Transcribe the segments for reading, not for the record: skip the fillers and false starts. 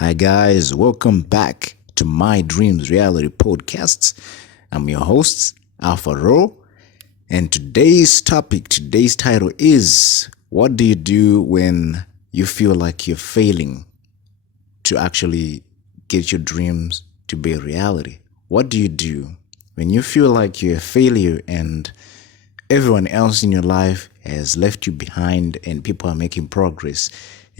Hi, guys. Welcome back to My Dreams Reality Podcasts. I'm your host, Alpha Ro, and today's title is what do you do when you feel like you're failing to actually get your dreams to be a reality? What do you do when you feel like you're a failure and everyone else in your life has left you behind and people are making progress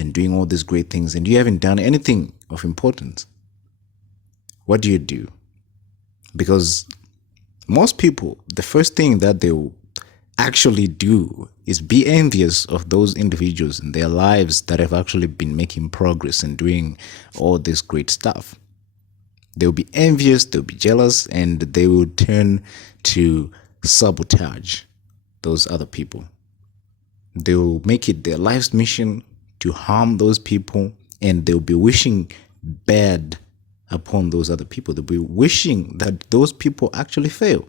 and doing all these great things and you haven't done anything of importance? What do you do? Because most people, the first thing that they will actually do is be envious of those individuals in their lives that have actually been making progress and doing all this great stuff. They'll be envious, they'll be jealous, and they will turn to sabotage those other people. They'll make it their life's mission to harm those people, and they'll be wishing bad upon those other people. They'll be wishing that those people actually fail.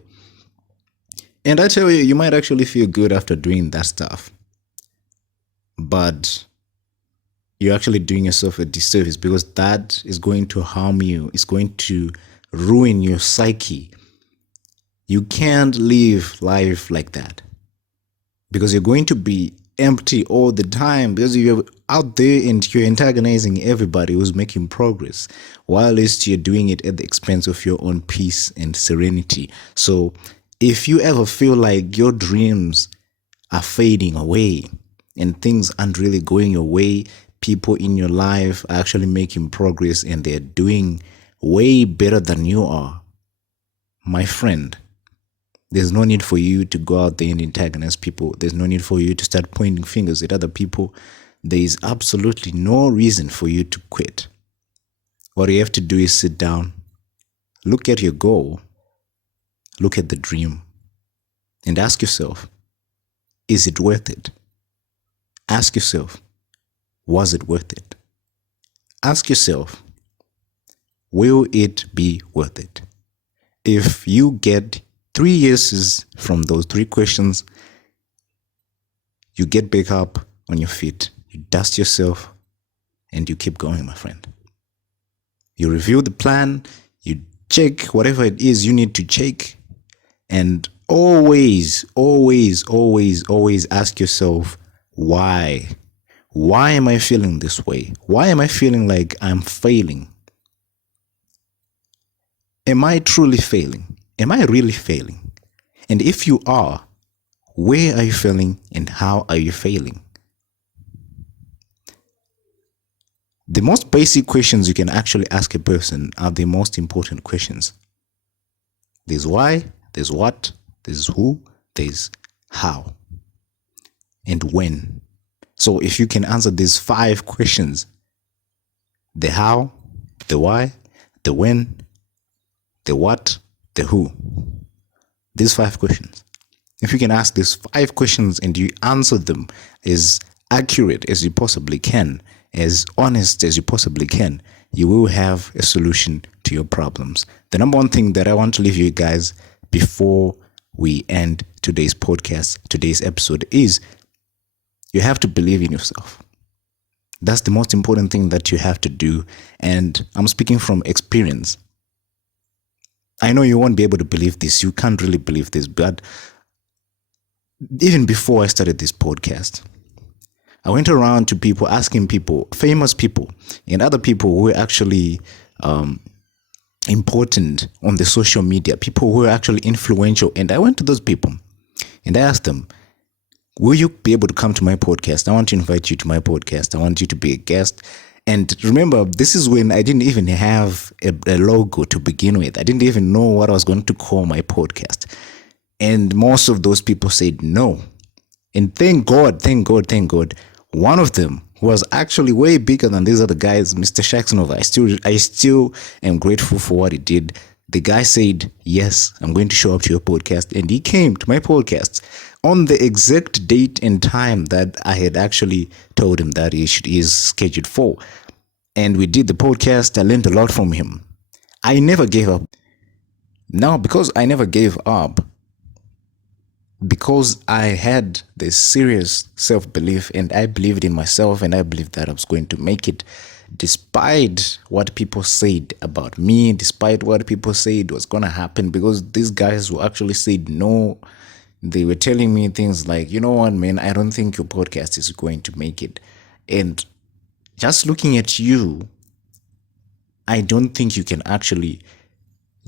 And I tell you, you might actually feel good after doing that stuff, but you're actually doing yourself a disservice because that is going to harm you. It's going to ruin your psyche. You can't live life like that because you're going to be empty all the time because you're out there and you're antagonizing everybody who's making progress, while you're doing it at the expense of your own peace and serenity. So if you ever feel like your dreams are fading away and things aren't really going your way, people in your life are actually making progress and they're doing way better than you are, my friend, there's no need for you to go out there and antagonize people. There's no need for you to start pointing fingers at other people. There is absolutely no reason for you to quit. What you have to do is sit down, look at your goal, look at the dream, and ask yourself, is it worth it? Ask yourself, was it worth it? Ask yourself, will it be worth it? If you get 3 yeses from those 3 questions, you get back up on your feet, you dust yourself, and you keep going, my friend. You review the plan, you check whatever it is you need to check, and always ask yourself, why? Why am I feeling this way? Why am I feeling like I'm failing? Am I truly failing? Am I really failing? And if you are, where are you failing and how are you failing? The most basic questions you can actually ask a person are the most important questions. There's why, there's what, there's who, there's how, and when. So if you can answer these 5 questions, the how, the why, the when, the what, the who, these 5 questions. If you can ask these 5 questions and you answer them as accurate as you possibly can, as honest as you possibly can, you will have a solution to your problems. The number one thing that I want to leave you guys before we end today's podcast, today's episode, is you have to believe in yourself. That's the most important thing that you have to do. And I'm speaking from experience. I know you won't be able to believe this. You can't really believe this. But even before I started this podcast, I went around to people, asking people, famous people, and other people who were actually important on the social media, people who were actually influential. And I went to those people and I asked them, will you be able to come to my podcast? I want to invite you to my podcast. I want you to be a guest. And remember, this is when I didn't even have a logo to begin with. I didn't even know what I was going to call my podcast. And most of those people said no. And thank God, one of them, who was actually way bigger than these other guys, Mr. Shaxnova, I still am grateful for what he did. The guy said, yes, I'm going to show up to your podcast. And he came to my podcast on the exact date and time that I had actually told him that he is scheduled for. And we did the podcast. I learned a lot from him. I never gave up. Now, because I never gave up, because I had this serious self-belief and I believed in myself and I believed that I was going to make it, despite what people said about me, despite what people said was going to happen, because these guys who actually said no, they were telling me things like, you know what, man, I don't think your podcast is going to make it. And just looking at you, I don't think you can actually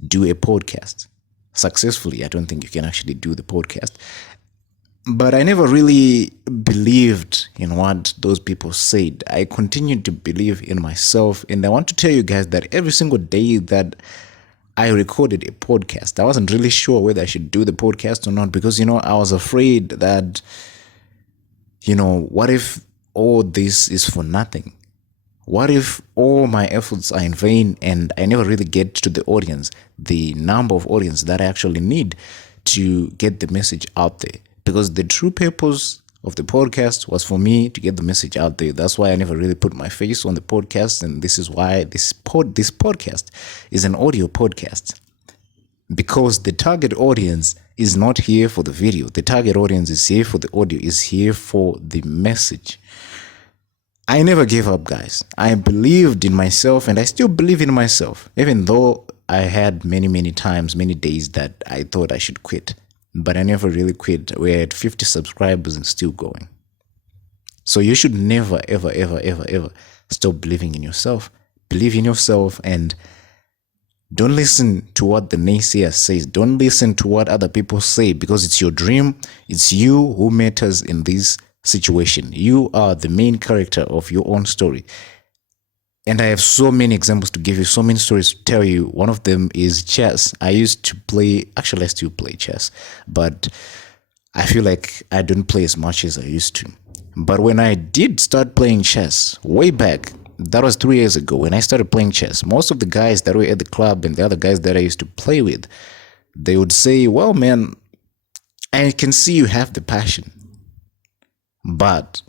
do a podcast successfully. I don't think you can actually do the podcast. But I never really believed in what those people said. I continued to believe in myself. And I want to tell you guys that every single day that I recorded a podcast, I wasn't really sure whether I should do the podcast or not, because, I was afraid that, what if all this is for nothing? What if all my efforts are in vain and I never really get to the audience, the number of audience that I actually need to get the message out there? Because the true purpose of the podcast was for me to get the message out there. That's why I never really put my face on the podcast. And this is why this podcast is an audio podcast. Because the target audience is not here for the video. The target audience is here for the audio, is here for the message. I never gave up, guys. I believed in myself, and I still believe in myself, even though I had many times, many days that I thought I should quit. But I never really quit. We're at 50 subscribers and still going. So you should never, ever stop believing in yourself. Believe in yourself, and don't listen to what the naysayer says. Don't listen to what other people say, because it's your dream. It's you who matters in this situation. You are the main character of your own story. And I have so many examples to give you, so many stories to tell you. One of them is chess. I used to play, actually I still play chess, but I feel like I don't play as much as I used to. But when I did start playing chess way back, that was 3 years ago, when I started playing chess, most of the guys that were at the club and the other guys that I used to play with, they would say, well, man, I can see you have the passion, but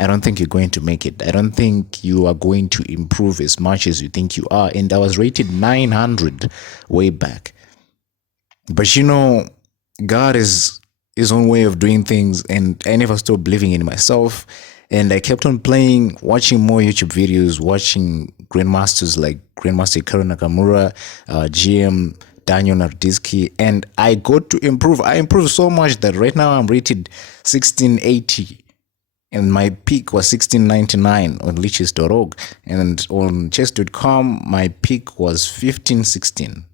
I don't think you're going to make it. I don't think you are going to improve as much as you think you are. And I was rated 900 way back. But God is his own way of doing things, and I never stopped believing in myself. And I kept on playing, watching more YouTube videos, watching grandmasters like Grandmaster Hikaru Nakamura, GM Daniel Nardiski, and I got to improve. I improved so much that right now I'm rated 1680. And my peak was 1699 on leeches.org. And on chess.com, my peak was 1516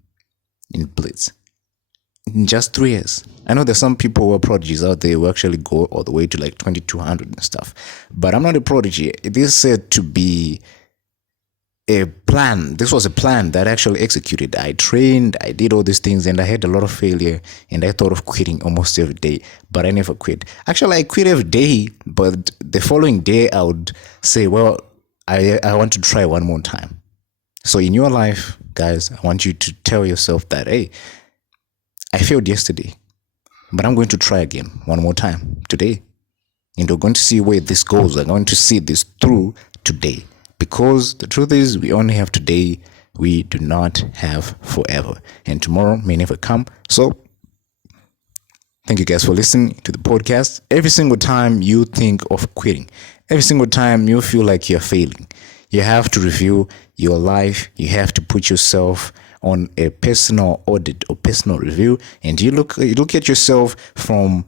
in Blitz. In just 3 years. I know there's some people who are prodigies out there who actually go all the way to like 2200 and stuff. But I'm not a prodigy. It is said to be a plan. This was a plan that I actually executed. I trained, I did all these things, and I had a lot of failure, and I thought of quitting almost every day, but I never quit. Actually, I quit every day, but the following day I would say, well, I want to try one more time. So in your life, guys, I want you to tell yourself that, hey, I failed yesterday, but I'm going to try again one more time today. And we're going to see where this goes. We're going to see this through today. Because the truth is, we only have today. We do not have forever. And tomorrow may never come. So, thank you guys for listening to the podcast. Every single time you think of quitting, every single time you feel like you're failing, you have to review your life. You have to put yourself on a personal audit or personal review. And you look at yourself from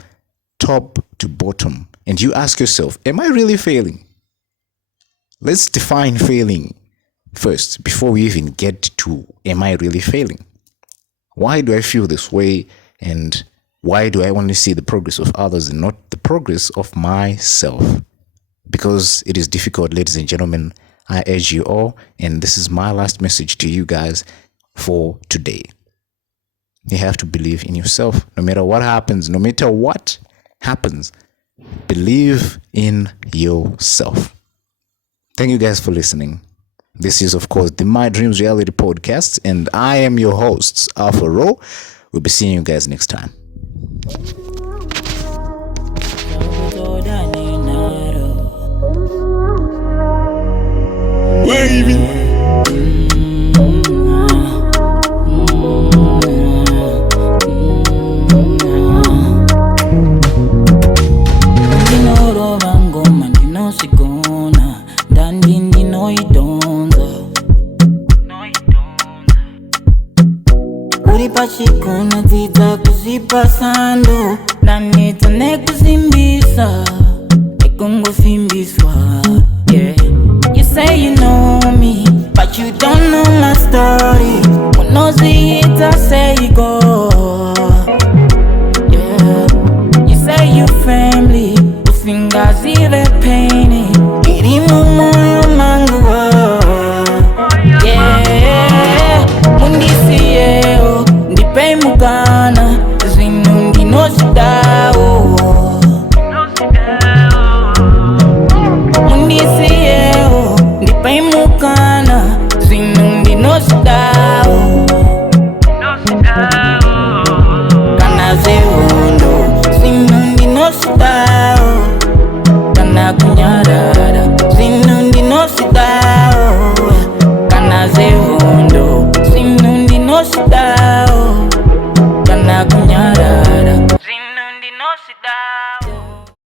top to bottom. And you ask yourself, am I really failing? Let's define failing first before we even get to am I really failing? Why do I feel this way, and why do I want to see the progress of others and not the progress of myself? Because it is difficult, ladies and gentlemen. I urge you all, and this is my last message to you guys for today. You have to believe in yourself. No matter what happens, no matter what happens, believe in yourself. Thank you guys for listening. This is, of course, the My Dreams Reality Podcast, and I am your host, Alpha Ro. We'll be seeing you guys next time. pachikuna dzidza kuzipa sando naneta nekuzimbisa nekungofimbiswa. Yeah. You say you know me, but you don't know my story. When nosy hits, I say you go. Yeah. You say you family, usingazive paini irimu moyo manguwa. Yeah. Mundisi yeo ndipe mukana zinundi no shidao. Mundisi yeo ndipe mukana zinundi no shidao. Kana zehondo zinundi no shidao. Kana kunyarara zinundi no shidao. Kana zehondo zinundi no shidao. Kana kunyarara zinundi no shidao.